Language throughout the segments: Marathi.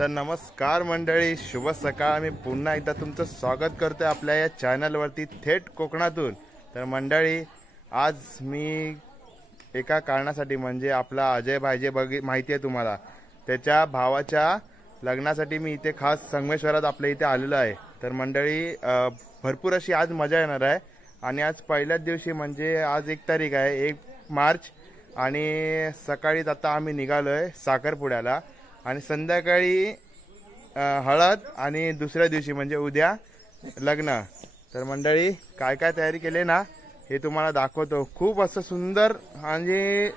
तर नमस्कार मंडळी, शुभ सकाळ। मी पुन्हा एकदा तुमचं स्वागत करतोय आपल्या या चॅनलवरती थेट कोकणातून। तर मंडळी, आज मी एका कारणासाठी म्हणजे आपला अजय भाईजे माहिती आहे तुम्हाला, त्याच्या भावाच्या लग्नासाठी मी इथे खास संगमेश्वरात आपल्या इथे आलेलो आहे। तर मंडळी, भरपूर अशी आज मजा येणार आहे। आणि आज पहिल्याच दिवशी म्हणजे आज 1 तारीख आहे, 1 मार्च, आणि सकाळीच आता आम्ही निघालोय साखरपुड्याला आणि संध्याकाळी हळद आणि दुसऱ्या दिवशी म्हणजे उद्या लग्न। तर मंडळी, काय काय तयारी केली ना हे तुम्हाला दाखवतो। खूप असं सुंदर आणि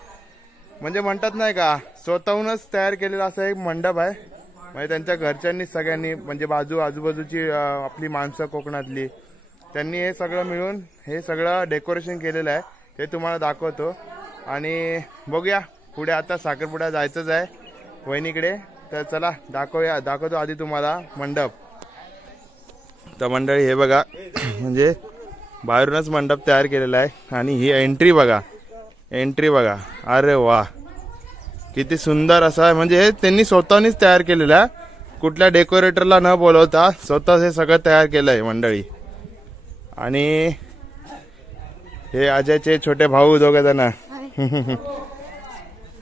म्हणजे म्हणतात नाही का, स्वतःहूनच तयार केलेला असा एक मंडप आहे। म्हणजे त्यांच्या घरच्यांनी सगळ्यांनी म्हणजे आजूबाजूची आपली माणसं कोकणातली त्यांनी हे सगळं मिळून हे सगळं डेकोरेशन केलेलं आहे, ते तुम्हाला दाखवतो। आणि बघूया पुढे, आता साखरपुडा जायचंच आहे वहिनीकडे। तर चला दाखवतो आधी तुम्हाला मंडप। तर मंडळी, हे बघा, म्हणजे बाहेरूनच मंडप तयार केलेला आहे आणि ही एंट्री बघा। अरे वा, किती सुंदर असा आहे। म्हणजे हे त्यांनी स्वतःनीच तयार केलेलं आहे, कुठल्या डेकोरेटरला न बोलवता स्वतःच हे सगळं तयार केलंय मंडळी। आणि हे अजयचे छोटे भाऊ दोघ जण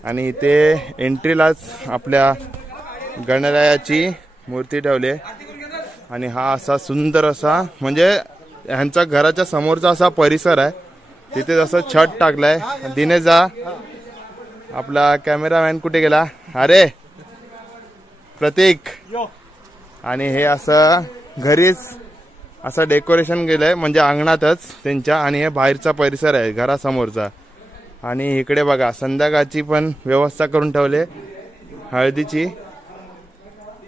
आणि इथे एंट्रीलाच आपल्या गणरायाची मूर्ती ठेवली। आणि हा असा सुंदर असा म्हणजे ह्यांचा घराच्या समोरचा असा परिसर आहे, तिथे जसं छत टाकलाय। दिनेश जा, आपला कॅमेरामॅन कुठे गेला? अरे प्रतीक। आणि हे असं घरीच असं डेकोरेशन केलंय, म्हणजे अंगणातच त्यांच्या, आणि हे बाहेरचा परिसर आहे घरासमोरचा। आणि इकडे बघा संध्याकाळची पण व्यवस्था करून ठेवले हळदीची,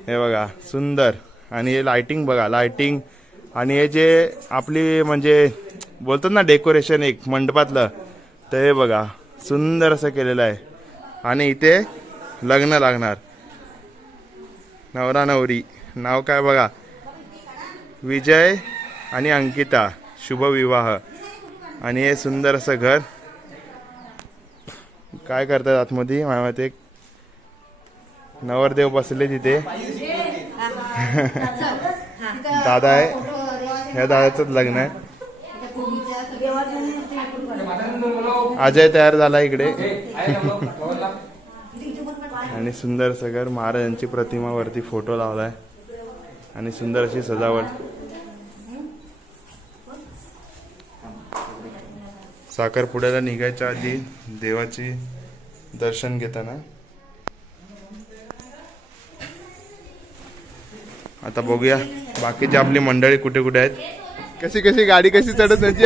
हे बघा सुंदर। आणि हे लाइटिंग बघा, लाइटिंग आणि हे जे आपली म्हणजे बोलतात ना डेकोरेशन एक मंडपातलं, तर हे बघा सुंदर असं केलेलं आहे। आणि इथे लग्न लागणार, नवरा नवरी, नाव काय बघा, विजय आणि अंकिता, शुभ विवाह। आणि हे सुंदर असं घर। काय करतात आतमध्ये? माझ्या एक नवरदेव बसले तिथे, दादा आहे, या दादाचंच लग्न आहे। अजय तयार झाला इकडे आणि सुंदर असं घर, महाराजांची प्रतिमा वरती फोटो लावलाय आणि सुंदर अशी सजावट। साखरपुड्याला निघायच्या आधी देवाची दर्शन घेताना आता बघूया बाकीची आपली मंडळी कुठे कुठे आहेत, कशी गाडी कशी चढत त्याची।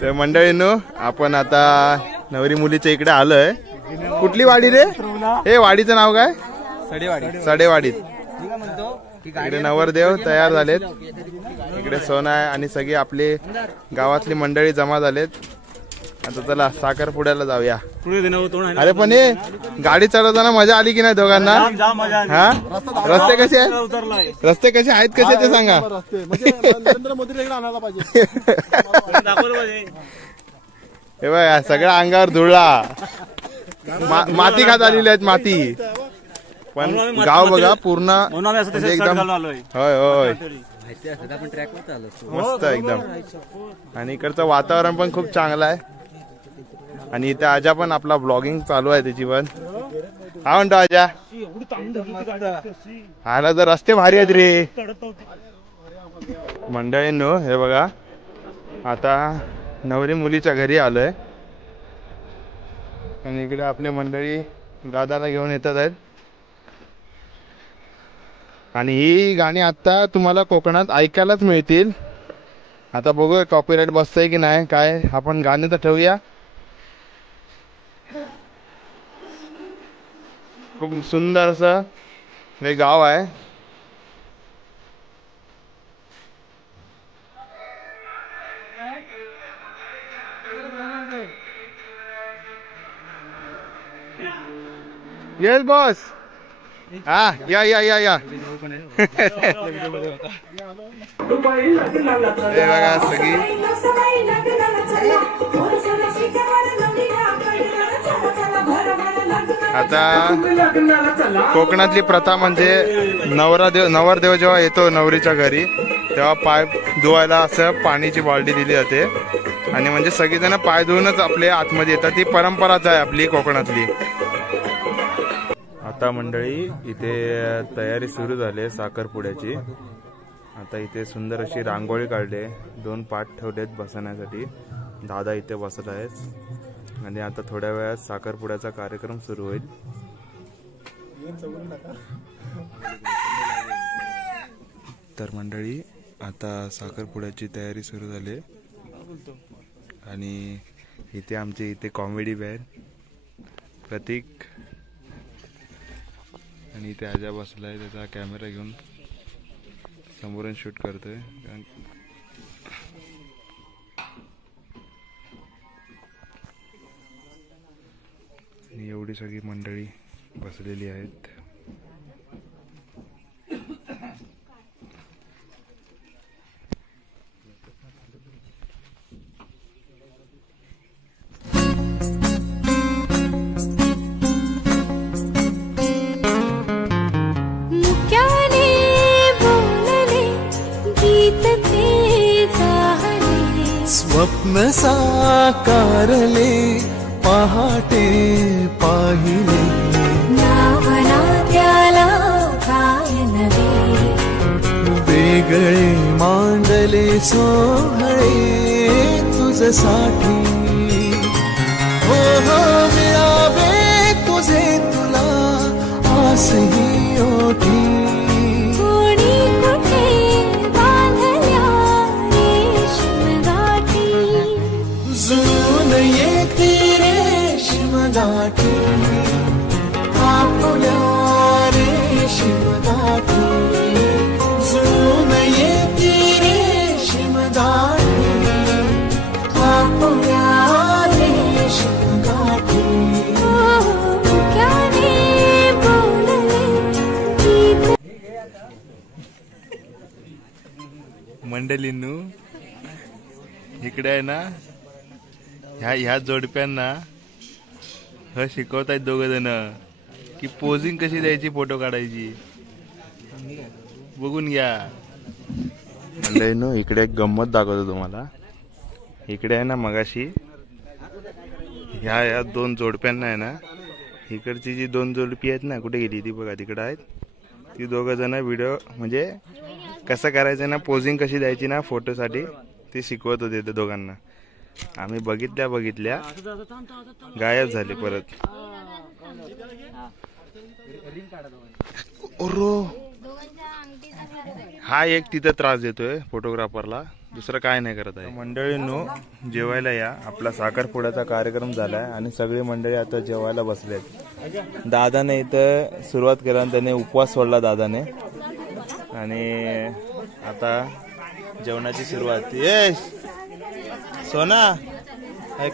तर मंडळींनो, आपण आता नवरी मुलीच्या इकडे आलोय। कुठली वाडी रे? हे वाडीचं नाव काय? सडेवाडीत। इकडे नवरदेव तयार झालेत, इकडे सोना आहे आणि सगळी आपली गावातली मंडळी जमा झालेत। आता चला साखरपुड्याला जाऊया। अरे पण हे गाडी चालवताना मजा आली की नाही दोघांना? हा, रस्ते कसे आहेत? रस्ते कसे आहेत, कसे ते सांगा। हे बघा सगळ्या अंगावर धुळला, माती खात आलेली आहेत, माती। पण गाव बघा पूर्ण एकदम, होय होय मस्त एकदम। आणि इकडचं वातावरण पण खूप चांगलं आहे। आणि इथे आजा पण आपला ब्लॉगिंग चालू आहे त्याची पण। हा म्हणतो आजा, आला तर रस्ते भारी आहेत रे। मंडळींनो, हे बघा आता नवरी मुलीच्या घरी आलोय आणि इकडे आपली मंडळी दादाला घेऊन येतात आहेत। आणि ही गाणी आता तुम्हाला कोकणात ऐकायलाच मिळतील। आता बघूया कॉपीराइट बसतंय की नाही काय, आपण गाणी तर ठेवूया। खूप सुंदर असं हे गाव आहे। येस बॉस, हा या या या या। हे बघा सगळी आता कोकणातली प्रथा म्हणजे नवरदेव जेव्हा येतो नवरीच्या घरी तेव्हा पाय धुवायला असं पाण्याची बाल्टी दिली जाते आणि म्हणजे सगळेजण पाय धुवूनच आपले आतमध्ये येतात. ती परंपराच आहे आपली कोकणातली. आता मंडळी इथे तयारी सुरू झाली साखरपुड्याची. आता इथे सुंदर अशी रांगोळी काढली, 2 पाट ठेवलेत बसण्यासाठी. दादा इथे बसत आहेत आणि आता थोड्या वेळात साखरपुड्याचा कार्यक्रम सुरू होईल. तर मंडळी आता साखरपुड्याची तयारी सुरू झाली आणि इथे आमचे इथे कॉमेडी बॅन प्रतीक आणि इथे आजा बसलाय, त्याचा कॅमेरा घेऊन समोरून शूट करतोय. आणि एवढी सगळी मंडळी बसलेली आहेत. स्वप्न साकारले पहाटे पाहिले, नावना त्याला काय नवे, वेगळे मांडले सोहळे तुझसाठी. हो हो मिळावे तुझे तुला आसही ओठी, कोणी कुठे बांधल्या रेशीम गाठी, जुळून येती रेशीम गाठी, आपल्या रेशीम गाठी, जुळून येती रेशीम गाठी, आपल्या रेशीम गाठी. मुक्याने बोलले गीत. मंडळींनू इकडे आहे ना ह्या जोडप्यांना शिकवतायत 2 जण की पोजिंग कशी द्यायची, फोटो काढायची. बघून घ्या मंडळींनू. इकडे एक गंमत दाखवतो तुम्हाला. इकडे आहे ना मगाशी ह्या 2 जोडप्यांना आहे ना, इकडची जी 2 जोडपी आहेत ना कुठे गेली ती बघा, तिकडे आहेत. ती 2 जण व्हिडिओ म्हणजे कसं करायचं ना, पोजिंग कशी द्यायची ना फोटोसाठी ते शिकवत होते ते दोघांना. आम्ही बघितल्या गायब झाले परत. हा एक तिथं त्रास देतोय फोटोग्राफरला, दुसरं काय नाही करत आहे. मंडळींनो जेवायला या. आपला साखरपुड्याचा कार्यक्रम झालाय आणि सगळी मंडळी आता जेवायला बसलेत. दादाने इथं सुरुवात केला, त्याने उपवास सोडला दादाने आणि आता जेवणाची सुरुवात. यश सोना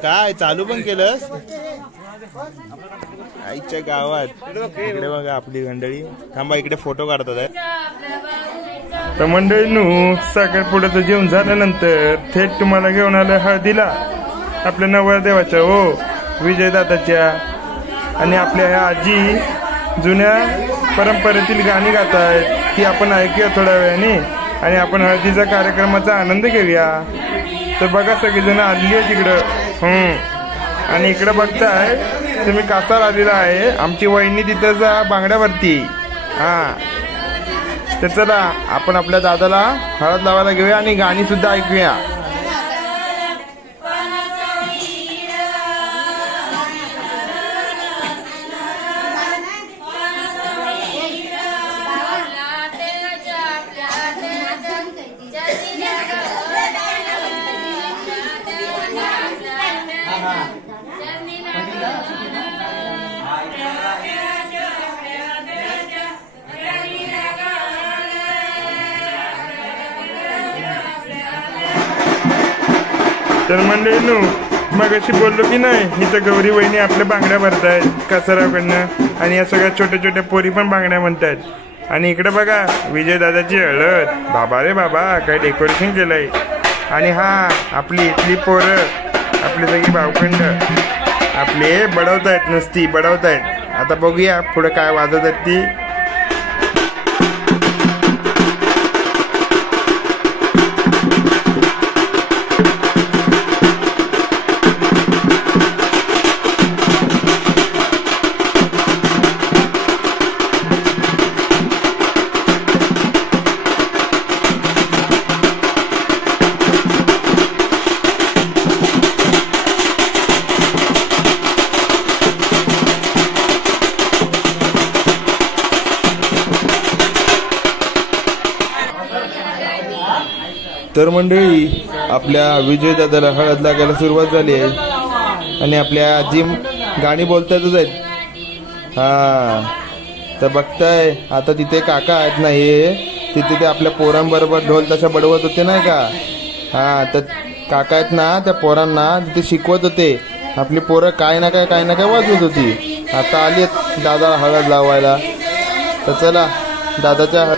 काय चालू पण केलंस आईच्या गावात. इकडे बघा आपली मंडळी. थांबा इकडे फोटो काढतात आहे. तर मंडळींनो साखरपुड्याचं जेवण झाल्यानंतर थेट तुम्हाला घेऊन आलं हळदीला आपल्या नवरदेवाच्या हो विजय दादाच्या. आणि आपल्या ह्या आजी जुन्या परंपरेतील गाणी गात आहेत, ती आपण ऐकूया थोड्या वेळाने आणि आपण हळदीच्या कार्यक्रमाचा आनंद घेऊया. तर बघा सगळेजण आलेली आहे तिकडं. आणि इकडं बघताय तुम्ही कासार आलेला आहे. आमची वहिनी तिथं बांगड्यावरती. तर चला आपण आपल्या दादाला हळद लावायला घेऊया आणि गाणी सुद्धा ऐकूया. तर मंडळींनो मग अशी बोललो की नाही, इथं गौरी वहिनी आपल्या बांगड्या भरतायत कासारावकडनं आणि या सगळ्या छोट्या छोट्या पोरी पण बांगड्या म्हणतायत. आणि इकडे बघा विजय दादाची हळद. बाबा रे बाबा काय डेकोरेशन केलंय. आणि हा आपली इथली पोरं आपली सगळी भावखंड आपले बडवतायत नुसती बडवतायत. आता बघूया पुढे काय वाजत आहेत ती. तर मंडळी आपल्या विजय दादाला हळद लागायला सुरुवात झाली आहे आणि आपल्या आजी गाणी बोलतातच आहेत. हा तर बघताय आता तिथे काका आहेत ना हे तिथे ते आपल्या पोरांबरोबर ढोल तशा बडवत होते नाही का. हा तर काका आहेत ना त्या पोरांना तिथे शिकवत होते. आपली पोरं काय ना काय वाजवत होती. आता आली दादा हळद लावायला. तर चला दादाच्या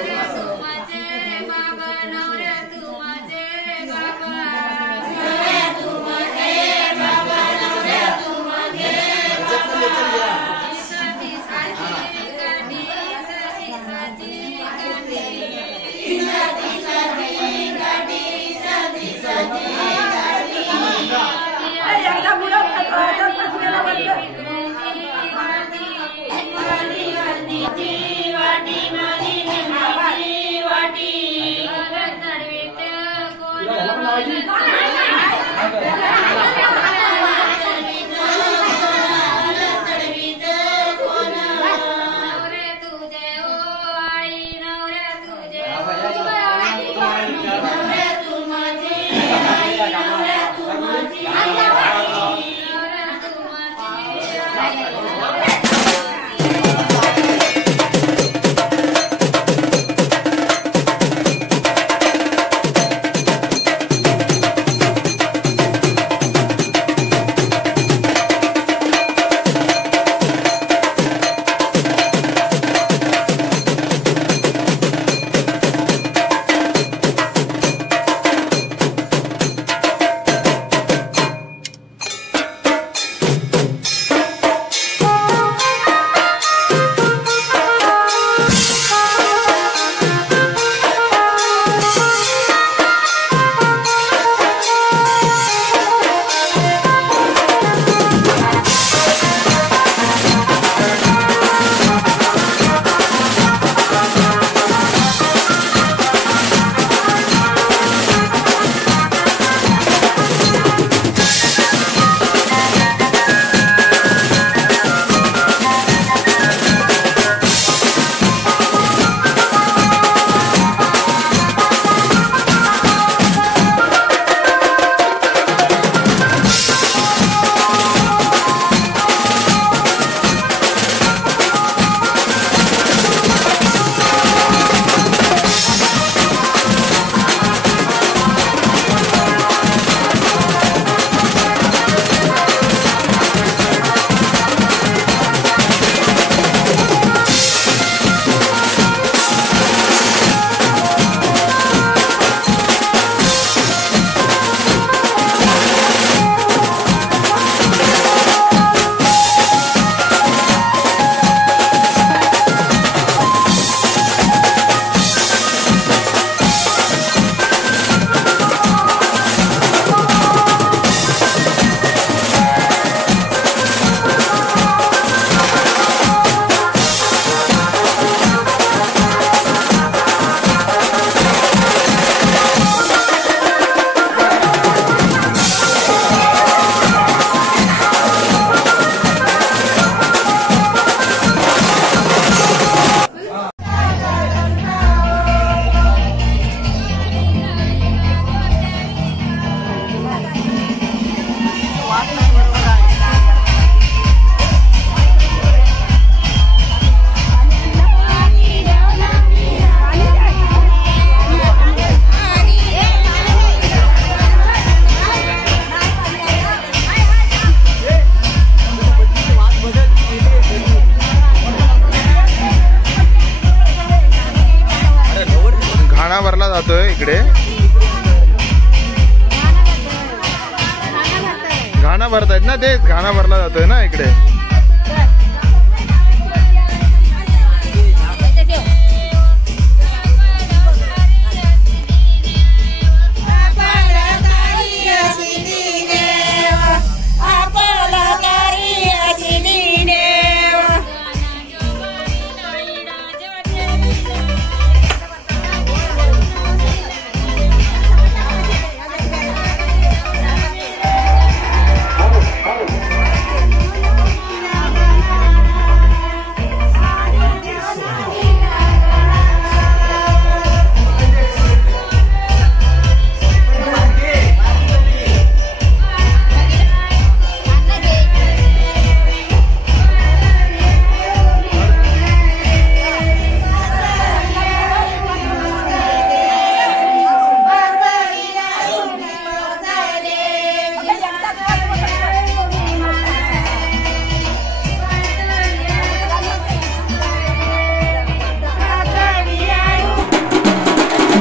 घाणा भरतायत ना, तेच घाणा भरला जातोय ना इकडे.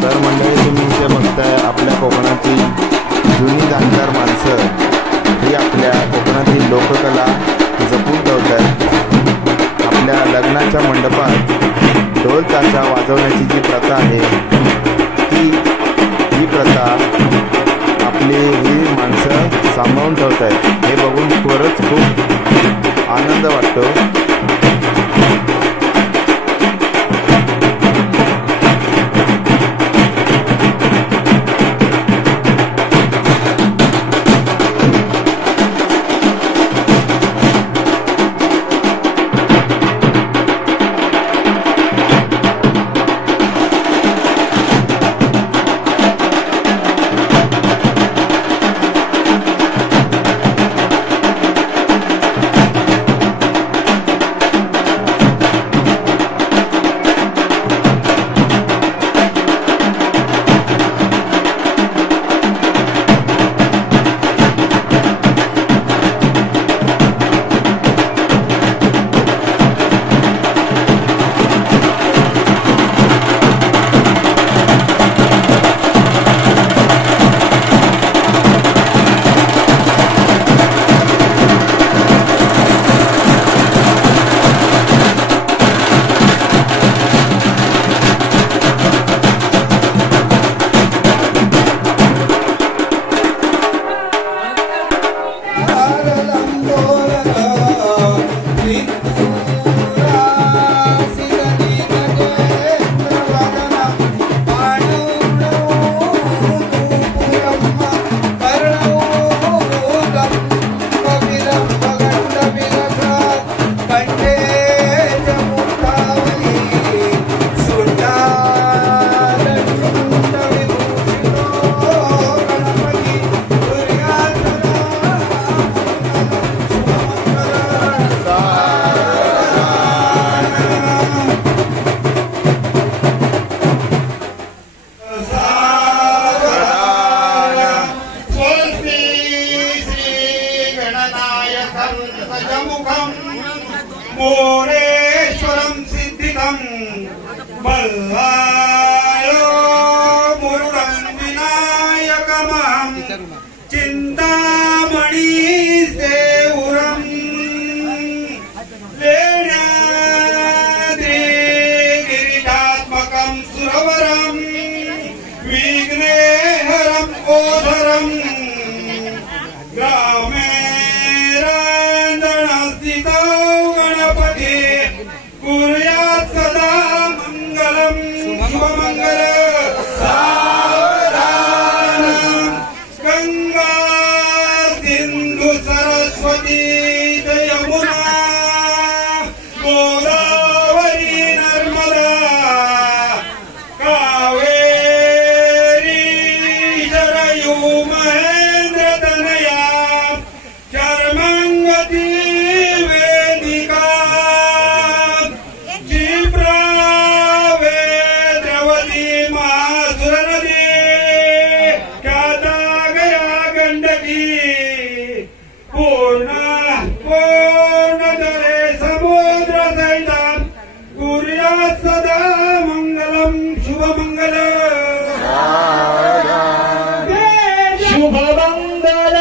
तर मंडळी तुम्ही इथे बघताय आपल्या कोकणातील जुनी जाणकार माणसं ही आपल्या कोकणातील लोककला जपून ठेवतात. आपल्या लग्नाच्या मंडपात ढोल ताशा वाजवण्याची जी प्रथा आहे ही प्रथा आपली ही माणसं सांभाळून ठेवत आहेत. हे बघून खरंच खूप आनंद वाटतो. मोरेश्वरं सिद्धिदं बल्लायो मुरुडं विनायकमहं चिन्तामणि सेवुरं लेण्याद्रि गिरिजात्मकं सुरवरं विघ्नेहरं ओधरं ग्रामे कुर्यात् सदा मंगलम शुभमंगल सावधानम गंगा सिंधु सरस्वती यमुना गोदावरी नर्मदा कावेरी शरयू महेंद्र तनया चर्मंगती शुभमंगल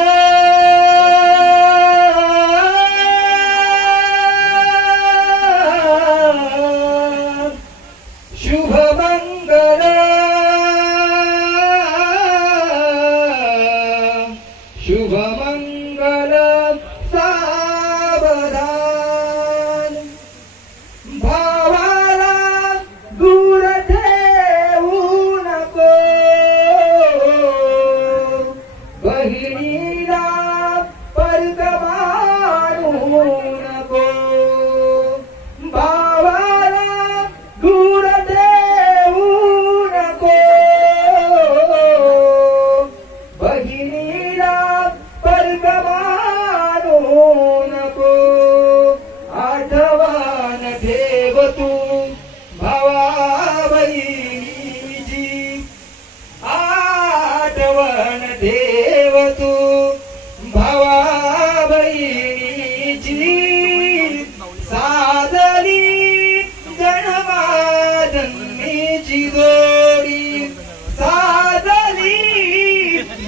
ठेव तू भावा बहिणीची सादरी जन्माजन्मीची जोडी सादरी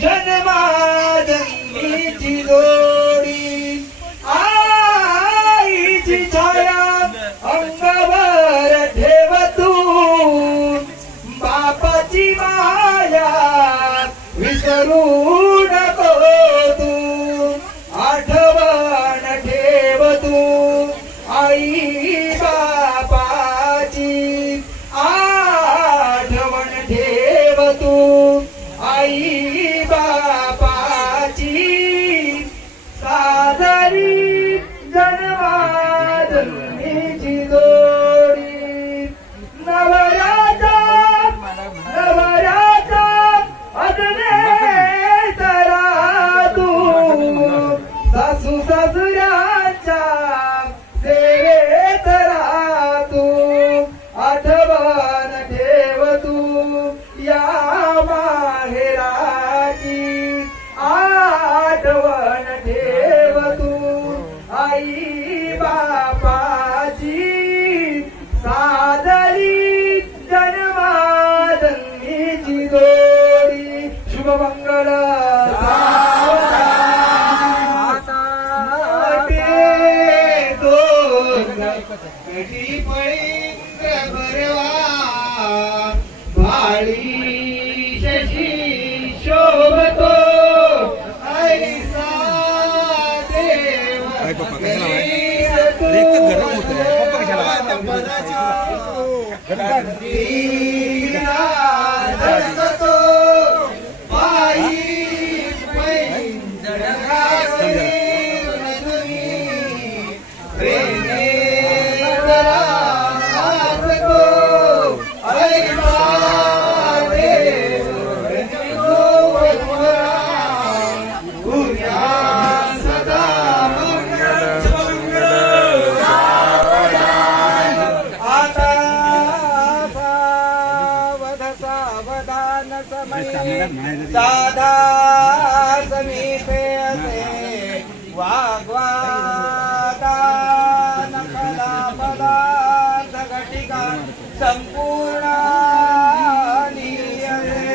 जन्माजन्मीची जोडी आईची छाया अंगावर ठेव तू बापाची माया विसरू नको तू आठवण ठेव तू आई बापाची आठवण ठेव तू आई बापाची सादरी जन्माजन्मीची जोडी नवराचा अजने तरा तू सासू सासऱ्यांच्या सेवेत राहा तू आठवण ठेव तू या माहेराची आठवण ठेव तू आई बापाची सादरी जन्माजन्मीची जोडी शुभमंगल भाळी शशी शोभतो ऐसा देव धडकतो पायी साधा समीपे असे वाग्वादा नकला पदार्थ घटिका संपूर्ण नियमे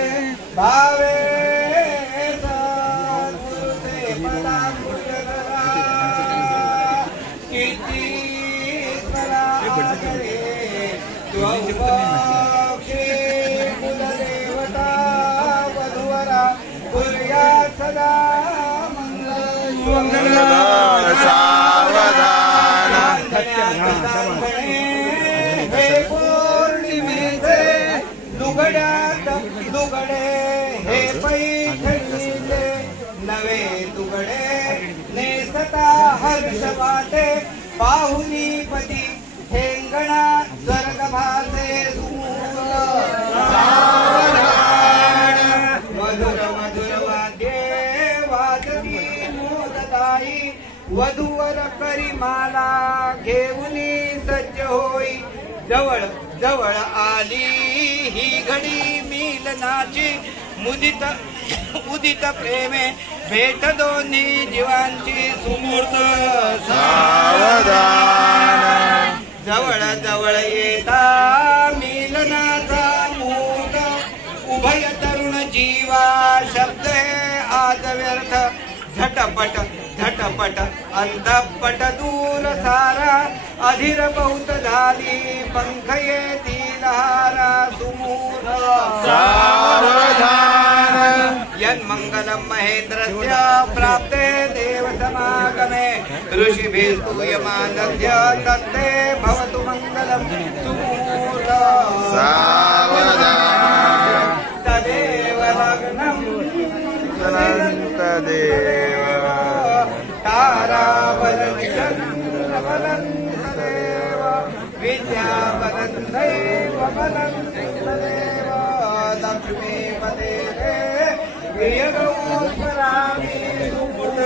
भावे सत्पुरुषे पदाकुशला किती स्मरा करे त्वपक्षे कुलदेवता वधुवरा कुर्या सदा मंगल सावधान हे पौर्णिमेचे दुगड्यात दुगडे हे पैठणीचे नवे दुगडे नेसता हर्ष वाटे पाहुनी पती हेंगणा स्वर्ग भासे मधुर मधुर वाद्ये वाजती मोदताई वधूवर करी माला घेऊनी सज्ज होई जवळ जवळ आली ही घडी मिलनाची मुदित उदित प्रेमे भेट दोन्ही जीवांची सुमूर्त सावधान जवळ जवळ येता मिलनाचा मुहूर्त उभय तरुण जीवा शब्द हे आज व्यर्थ झटपट झटपट अंतपट दूर सारा अधीर बहुत झाली पंख येतील हारा सुमूर्त सावधान यन्मंगलम महेंद्रस्य प्राप्ते देव समागमे ऋषिभिः स्तूयमानस्य तत्ते भवतु मंगलम सुमूर्त सावधान तदेव लग्नम तदेव ताराबलं चन्द्रबलं तदेव विद्याबलं दैवबलं तदेव लक्ष्मीपते प्रियगौस्मरामि सुपुत्र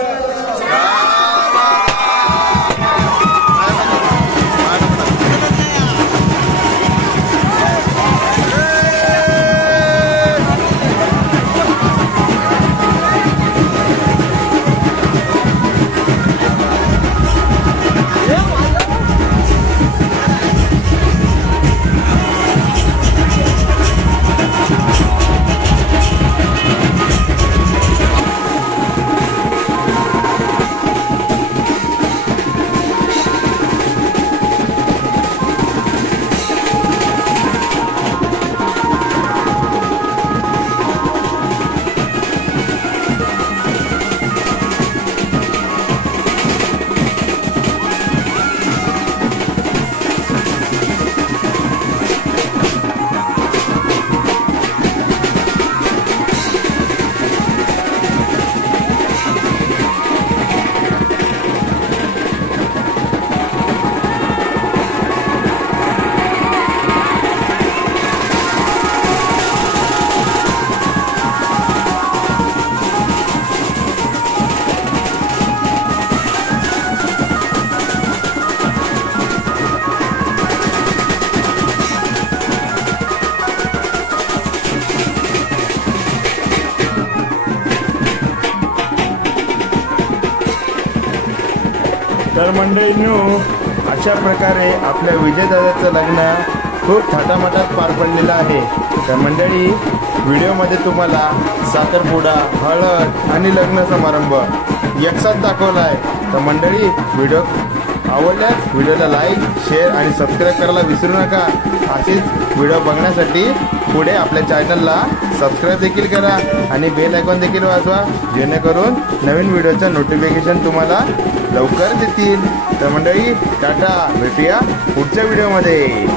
तर मंडळींनो, अशा प्रकारे आपल्या विजयदादाचं लग्न खूप थाटामाटात पार पडलेलं आहे. तर मंडळी, व्हिडिओमध्ये तुम्हाला साखरपुडा, हळद आणि लग्न समारंभ एकसाथ दाखवला आहे. तर मंडळी, व्हिडिओ आवडल्यास व्हिडिओला लाईक, शेअर आणि सबस्क्राईब करायला विसरू नका. असेच व्हिडिओ बघण्यासाठी पुढे आपल्या चॅनलला सबस्क्राईब देखील करा आणि बेल आयकॉन देखील वाजवा, जेणेकरून नवीन व्हिडिओचं नोटिफिकेशन तुम्हाला लवकर देतील. तर मंडळी, टाटा, भेटूया पुढच्या व्हिडिओमध्ये.